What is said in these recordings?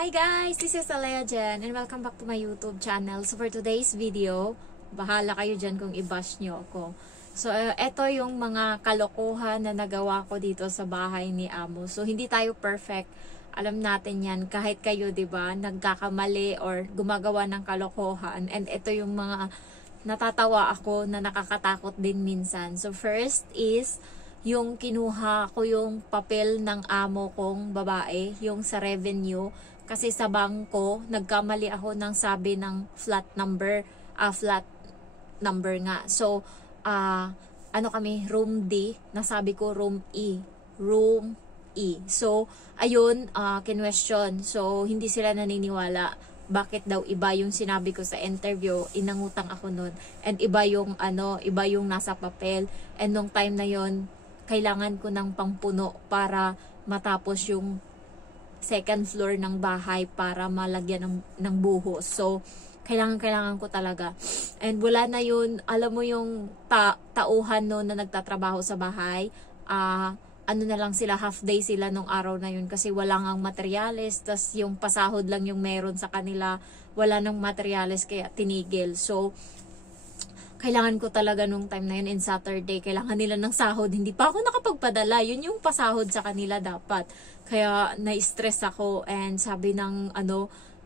Hi guys! This is Alea Jen and welcome back to my YouTube channel. So for today's video, bahala kayo dyan kung i-bash nyo ako. So eto yung mga kalokohan na nagawa ko dito sa bahay ni Amo. So hindi tayo perfect. Alam natin yan. Kahit kayo, diba, nagkakamali or gumagawa ng kalokohan. And ito yung mga natatawa ako na nakakatakot din minsan. So first is yung kinuha ko yung papel ng amo kong babae, yung sa revenue. Kasi sa bangko, nagkamali ako ng sabi ng flat number nga. So, ano kami, room D, nasabi ko room E. Room E. So, ayun, kinwestiyon. So, hindi sila naniniwala. Bakit daw iba yung sinabi ko sa interview, inangutang ako nun. And iba yung, iba yung nasa papel. And nung time na yon kailangan ko ng pangpuno para matapos yung second floor ng bahay para malagyan ng buhos. So, kailangan ko talaga. And wala na yun, alam mo yung tauhan no na nagtatrabaho sa bahay, ano na lang sila, half day sila nung araw na yun kasi wala ngang materyales, tas yung pasahod lang yung meron sa kanila, wala nang materyales kaya tinigil. So, kailangan ko talaga nung time na yun in Saturday, kailangan nila ng sahod, hindi pa ako nakapagpadala, yun yung pasahod sa kanila dapat. Kaya na-stress ako and sabi ng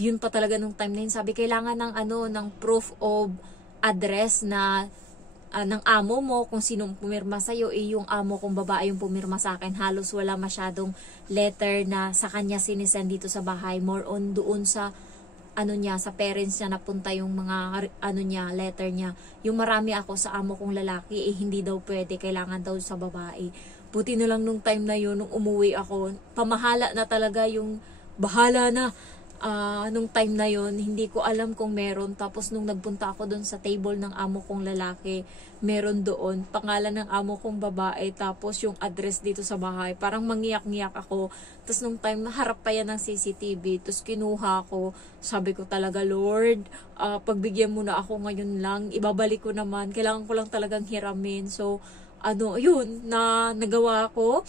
yun pa talaga nung time na yun, sabi kailangan ng ng proof of address na ng amo mo, kung sinong pumirma sa'yo, yung amo kong babae yung pumirma sa akin. Halos wala masyadong letter na sa kanya sinisend dito sa bahay, more on doon sa niya, sa parents niya napunta yung mga letter niya. Yung marami ako sa amo kong lalaki, hindi daw pwede, kailangan daw sa babae. Buti na lang nung time na yun, nung umuwi ako, pamahala na talaga yung bahala na. Nung time na yun, hindi ko alam kung meron. Tapos nung nagpunta ako doon sa table ng amo kong lalaki, meron doon pangalan ng amo kong babae, tapos yung address dito sa bahay. Parang mangiyak-ngiyak ako. Tapos nung time na harap pa yan ng CCTV, tapos kinuha ko, sabi ko talaga, Lord, pagbigyan mo na ako ngayon lang, ibabalik ko naman, kailangan ko lang talagang hiramin. So yun na nagawa ko.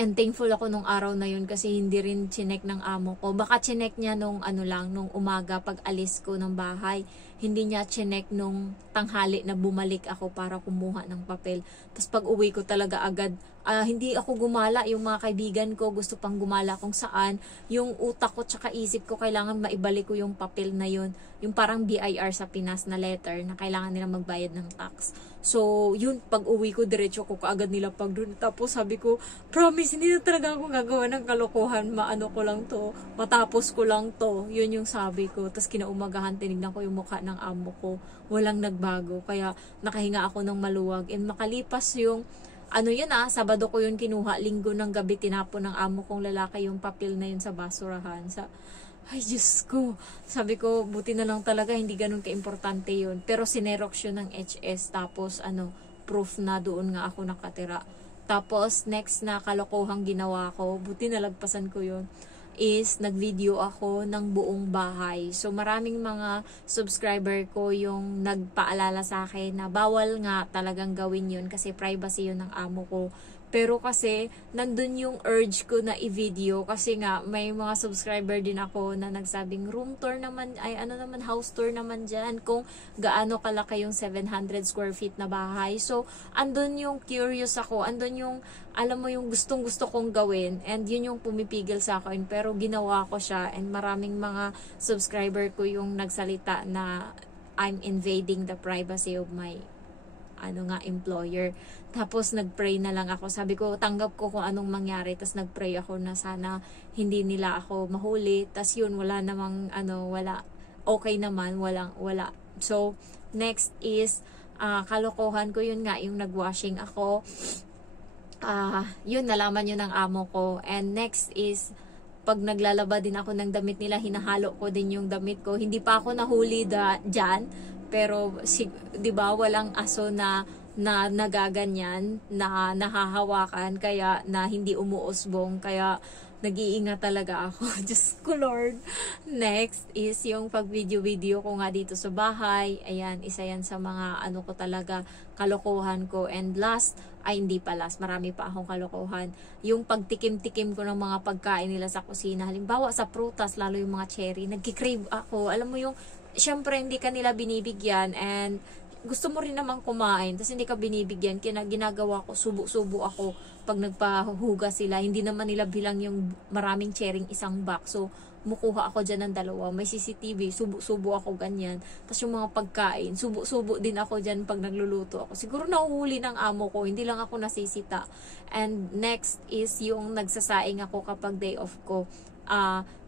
And thankful ako nung araw na yun kasi hindi rin chinek ng amo ko. Baka chinek niya nung nung umaga pag alis ko ng bahay. Hindi niya chinek nung tanghali na bumalik ako para kumuha ng papel. Tapos pag uwi ko talaga agad, hindi ako gumala. Yung mga kaibigan ko gusto pang gumala kung saan. Yung utak ko tsaka isip ko kailangan maibalik ko yung papel na yun. Yung parang BIR sa Pinas na letter na kailangan nila magbayad ng tax. So, yun, pag uwi ko, diretso ko kaagad nila pag doon. Tapos sabi ko, promise, hindi na talaga ako gagawa ng kalokohan. Maano ko lang to, matapos ko lang to. Yun yung sabi ko. Tapos kinaumagahan, tinignan ko yung mukha ng amo ko. Walang nagbago. Kaya nakahinga ako ng maluwag. And makalipas yung, Sabado ko yun kinuha. Linggo ng gabi, tinapon ng amo kong lalaki yung papel na yun sa basurahan. Ay, Diyos ko. Sabi ko, buti na lang talaga, hindi ganun ka-importante yun. Pero sinerox yun ng HS, tapos proof na doon nga ako nakatira. Tapos, next na kalokohang ginawa ko, buti nalagpasan ko yun, is nag-video ako ng buong bahay. So, maraming mga subscriber ko yung nagpaalala sa akin na bawal nga talagang gawin yun kasi privacy yun ng amo ko. Pero kasi, nandun yung urge ko na i-video kasi nga, may mga subscriber din ako na nagsabing room tour naman, house tour naman dyan, kung gaano kalaki yung 700 square feet na bahay. So, andun yung curious ako, andun yung, alam mo yung gustong-gusto kong gawin, and yun yung pumipigil sa akin, pero ginawa ko siya, and maraming mga subscriber ko yung nagsalita na I'm invading the privacy of my employer. Tapos nagpray na lang ako. Sabi ko, tanggap ko kung anong mangyari. Tapos nagpray ako na sana hindi nila ako mahuli. Tapos yun, wala namang wala. Okay naman, wala. So, next is kalokohan ko yun nga, yung nagwashing ako. Yun, nalaman yun ng amo ko. And next is pag naglalaba din ako ng damit nila, hinahalo ko din yung damit ko. Hindi pa ako nahuli dyan. Pero, di ba, walang aso na nagaganyan, na nahahawakan, kaya na hindi umuusbong. Kaya, nag-iingat talaga ako. Diyos ko Lord. Next is yung pag-video ko nga dito sa bahay. Ayan, isa yan sa mga ano ko talaga, kalokohan ko. And last, ay hindi pa last, marami pa akong kalokohan. Yung pagtikim-tikim ko ng mga pagkain nila sa kusina. Halimbawa sa prutas, lalo yung mga cherry, nagkikrave ako. Alam mo yung, syempre hindi ka nila binibigyan and gusto mo rin naman kumain, tapos hindi ka binibigyan, ginagawa ko, subo-subo ako pag nagpahuga sila. Hindi naman nila bilang yung maraming sharing isang box. So, mukuha ako dyan ng dalawa. May CCTV, subo-subo ako ganyan. Tapos yung mga pagkain, subo-subo din ako dyan pag nagluluto ako. Siguro nahuhuli ng amo ko, hindi lang ako nasisita. And next is yung nagsasaing ako kapag day off ko.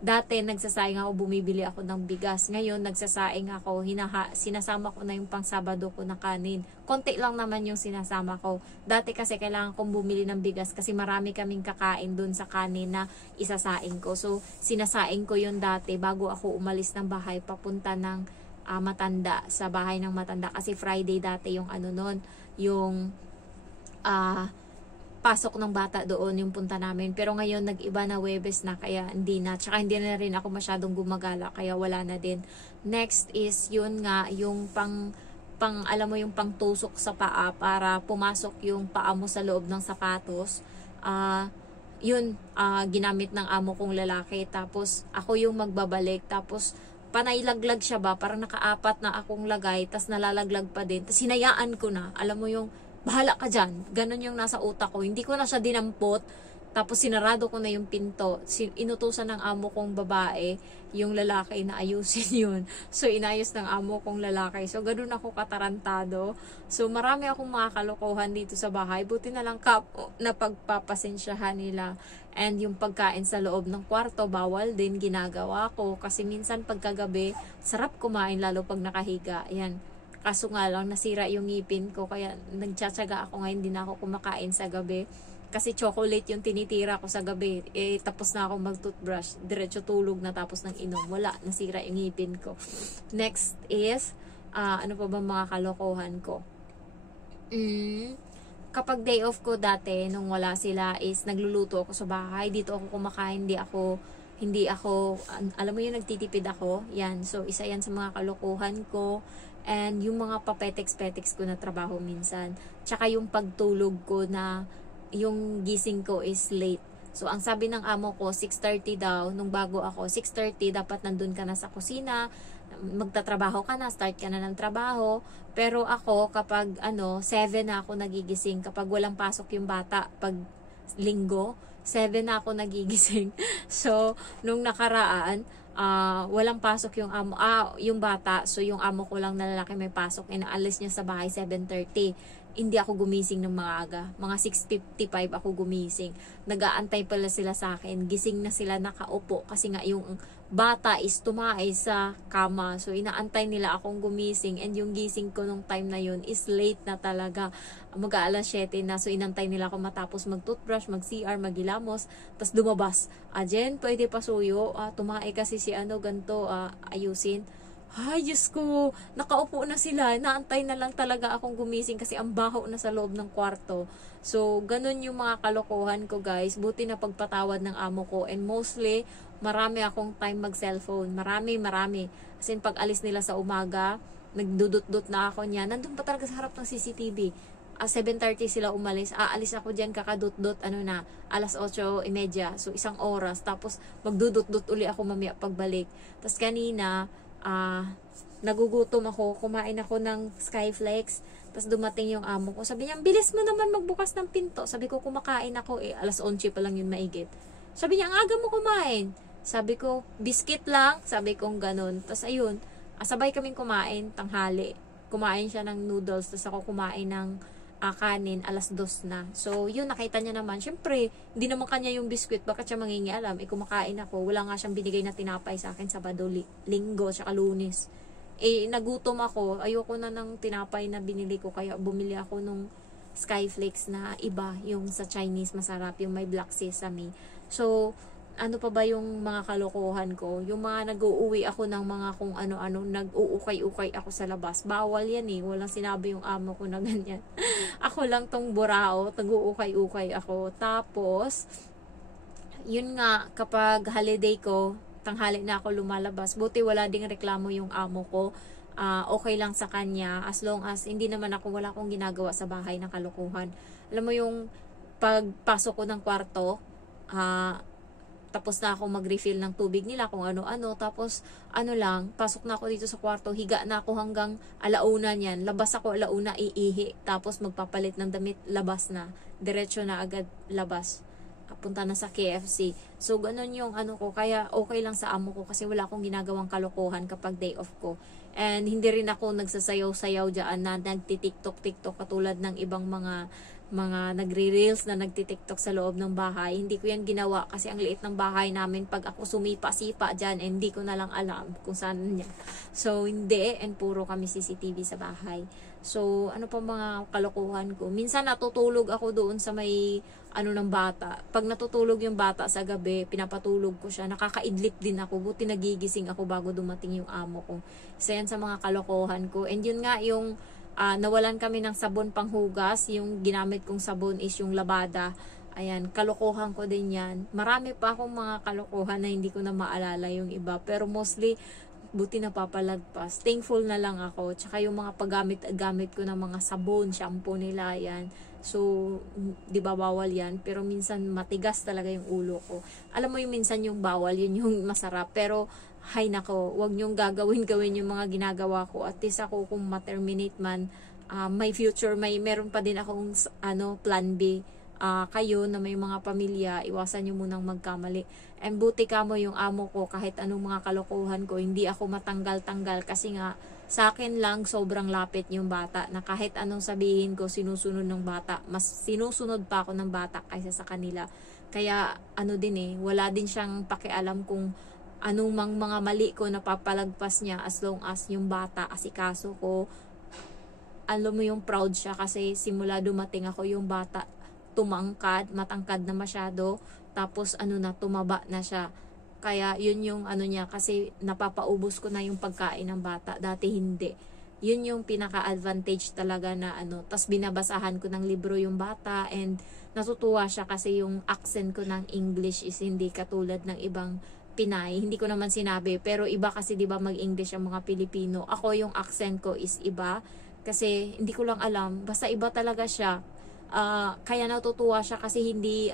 Dati nagsasaing ako, bumibili ako ng bigas. Ngayon nagsasaing ako, sinasama ko na yung pang Sabado ko na kanin. Konti lang naman yung sinasama ko. Dati kasi kailangan kong bumili ng bigas kasi marami kaming kakain dun sa kanin na isasaing ko. So sinasaing ko yun dati bago ako umalis ng bahay papunta ng Matanda, sa bahay ng Matanda. Kasi Friday dati yung ano nun, yung pasok ng bata doon yung punta namin. Pero ngayon nag-iba na, Huwebes na, kaya hindi na. Tsaka hindi na rin ako masyadong gumagala, kaya wala na din. Next is yun nga, yung alam mo yung pangtusok sa paa para pumasok yung paa mo sa loob ng sapatos. Ginamit ng amo kong lalaki. Tapos ako yung magbabalik. Tapos panailaglag siya ba, parang nakaapat na akong lagay, tas nalalaglag pa din. Tas hinayaan ko na, alam mo yung bahala ka dyan. Ganon yung nasa utak ko. Hindi ko na siya dinampot. Tapos sinarado ko na yung pinto. Inutusan ng amo kong babae, yung lalaki na ayusin yun. So inayos ng amo kong lalaki. So ganon ako katarantado. So marami akong mga kalokohan dito sa bahay. Buti na lang na pagpapasensyahan nila. And yung pagkain sa loob ng kwarto, bawal din, ginagawa ko. Kasi minsan pagkagabi, sarap kumain lalo pag nakahiga. Ayan. Kaso nga lang, nasira yung ngipin ko, kaya nagtsatsaga ako ngayon, hindi na ako kumakain sa gabi. Kasi chocolate yung tinitira ko sa gabi. Tapos na ako mag-toothbrush. Diretso tulog na tapos ng inom. Wala, nasira yung ngipin ko. Next is, ano pa ba mga kalokohan ko? Kapag day off ko dati, nung wala sila, is nagluluto ako sa bahay. Dito ako kumakain, hindi ako, alam mo yung nagtitipid ako. Yan, so isa yan sa mga kalokohan ko. And yung mga papetex-petex ko na trabaho minsan. Tsaka yung pagtulog ko na yung gising ko is late. So ang sabi ng amo ko, 6:30 daw, nung bago ako, 6:30 dapat nandun ka na sa kusina, magtatrabaho ka na, start ka na ng trabaho. Pero ako, kapag 7 na ako nagigising, kapag walang pasok yung bata, pag linggo, 7 na ako nagigising. So, nung nakaraan, walang pasok yung yung bata, so yung amo ko lang na lalaki may pasok, inaalis niya sa bahay 7:30. Hindi ako gumising ng maaga, mga 6:55 ako gumising. Nag-aantay pala sila sa akin, gising na sila nakaupo kasi nga yung bata is tumae sa kama, so inaantay nila akong gumising. And yung gising ko nung time na yun is late na talaga, mag-aalas 7 na. So inantay nila ako matapos mag-toothbrush, mag-CR, maghilamos, tas lumabas. Jen, pwede pa suyo, tumae kasi si ganto, ayusin. Ay, Diyos ko, nakaupo na sila, naantay na lang talaga akong gumising kasi ang baho na sa loob ng kwarto. So ganun yung mga kalokohan ko, guys. Buti na pagpatawad ng amo ko. And mostly, marami akong time mag-cellphone. Marami. As in, pag alis nila sa umaga, nagdudot-dot na ako niya. Nandun pa talaga sa harap ng CCTV. 7:30 sila umalis. Aalis ako dyan, kakadot-dot, alas 8:30. So, 1 oras. Tapos, magdudot-dot uli ako mamaya pagbalik. Tapos, kanina, nagugutom ako. Kumain ako ng Skyflex. Tapos, dumating yung amo ko. Sabi niya, bilis mo naman magbukas ng pinto. Sabi ko, kumakain ako. Alas 11 pa lang yun maigit. Sabi niya, ang aga mo kumain. Sabi ko, biscuit lang. Sabi kong ganun. Tapos ayun, sabay kaming kumain, tanghali. Kumain siya ng noodles, tapos ako kumain ng kanin, alas 2 na. So yun, nakita niya naman. Siyempre, hindi naman kanya yung biscuit, bakit siya mangingialam? Kumakain ako. Wala nga siyang binigay na tinapay sa akin Sabado, Linggo, tsaka Lunes. Nagutom ako. Ayoko na ng tinapay na binili ko, kaya bumili ako nung Skyflakes na iba, yung sa Chinese, masarap, yung may black sesame. So, ano pa ba yung mga kalokohan ko? Yung mga nag-uuwi ako ng mga kung ano-ano, nag-uukay-ukay ako sa labas. Bawal yan walang sinabi yung amo ko na ganyan. Ako lang tong burao, nag-uukay-ukay ako. Tapos, yun nga, kapag holiday ko, tanghali na ako lumalabas, buti wala ding reklamo yung amo ko. Okay lang sa kanya, as long as hindi naman wala akong ginagawa sa bahay ng kalokohan. Alam mo yung pagpasok ko ng kwarto, tapos na ako mag-refill ng tubig nila, kung ano-ano, tapos pasok na ako dito sa kwarto, higa na ako hanggang alauna niyan, labas ako alauna, iihi, tapos magpapalit ng damit, labas na, diretso na agad labas, punta na sa KFC. So ganun yung ko, kaya okay lang sa amo ko kasi wala akong ginagawang kalokohan kapag day off ko. And hindi rin ako nagsasayaw-sayaw dyan na nagti-tiktok katulad ng ibang mga nagre-reels na nagti-tiktok sa loob ng bahay. Hindi ko yan ginawa kasi ang liit ng bahay namin. Pag ako sumipa-sipa dyan, hindi ko na lang alam kung saan niya. So hindi, and puro kami CCTV sa bahay. So ano pa mga kalokohan ko, minsan natutulog ako doon sa may ng bata. Pag natutulog yung bata sa gabi, pinapatulog ko siya, nakakaidlip din ako, buti nagigising ako bago dumating yung amo ko. Isa yan sa mga kalokohan ko. And yun nga yung nawalan kami ng sabon panghugas, yung ginamit kong sabon is yung labada. Ayan, kalokohan ko din yan. Marami pa akong mga kalokohan na hindi ko na maalala yung iba, pero mostly buti napapalagpas. Thankful na lang ako. Tsaka yung mga paggamit ko ng mga sabon, shampoo nila, yan. So, di ba bawal yan? Pero minsan matigas talaga yung ulo ko. Alam mo yung minsan yung bawal, yun yung masarap. Pero, hay nako, wag nyong gawin yung mga ginagawa ko. At least ako kung ma-terminate man, may future, meron pa din akong plan B. Kayo na may mga pamilya, iwasan nyo munang magkamali. And buti ka mo yung amo ko, kahit anong mga kalokohan ko, hindi ako matanggal-tanggal kasi nga sa akin lang sobrang lapit yung bata na kahit anong sabihin ko sinusunod ng bata, mas sinusunod pa ako ng bata kaysa sa kanila. Kaya wala din siyang pakialam kung anong mga mali ko napapalagpas niya, as long as yung bata asikaso ko. Alam mo yung proud siya kasi simula dumating ako, yung bata matangkad na masyado, tapos tumaba na siya. Kaya yun yung niya, kasi napapaubos ko na yung pagkain ng bata, dati hindi. Yun yung pinaka-advantage talaga na tas binabasahan ko ng libro yung bata, and natutuwa siya kasi yung accent ko ng English is hindi katulad ng ibang Pinay. Hindi ko naman sinabi, pero iba kasi 'di ba mag-English ang mga Pilipino. Ako yung accent ko is iba kasi hindi ko lang alam, basta iba talaga siya. Kaya natutuwa siya kasi hindi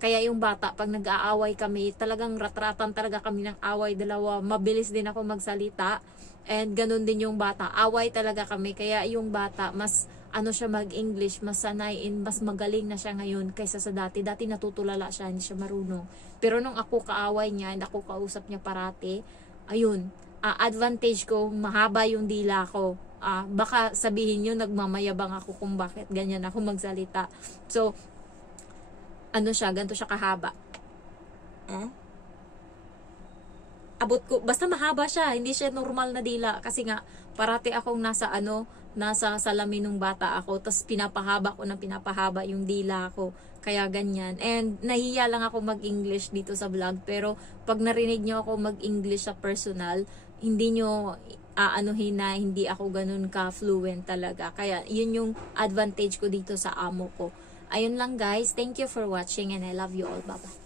kaya yung bata pag nag-aaway kami, talagang ratratan talaga kami ng away, dalawa, mabilis din ako magsalita, and ganun din yung bata, away talaga kami, kaya yung bata mas siya mag-English, mas sanay, mas magaling na siya ngayon kaysa sa dati natutulala siya, hindi siya marunong. Pero nung ako kaaway niya, and ako kausap niya parati, ayun, advantage ko, mahaba yung dila ko. Baka sabihin nyo, nagmamayabang ako kung bakit ganyan ako magsalita. So, ganito siya kahaba. Abot ko, basta mahaba siya, hindi siya normal na dila, kasi nga, parati akong nasa salamin ng bata ako, tas pinapahaba yung dila ko, kaya ganyan. And nahiya lang ako mag-English dito sa vlog, pero pag narinig nyo ako mag-English sa personal, hindi nyo aanuhin na hindi ako ganun ka-fluent talaga. Kaya yun yung advantage ko dito sa amo ko. Ayun lang guys, thank you for watching and I love you all. Bye-bye.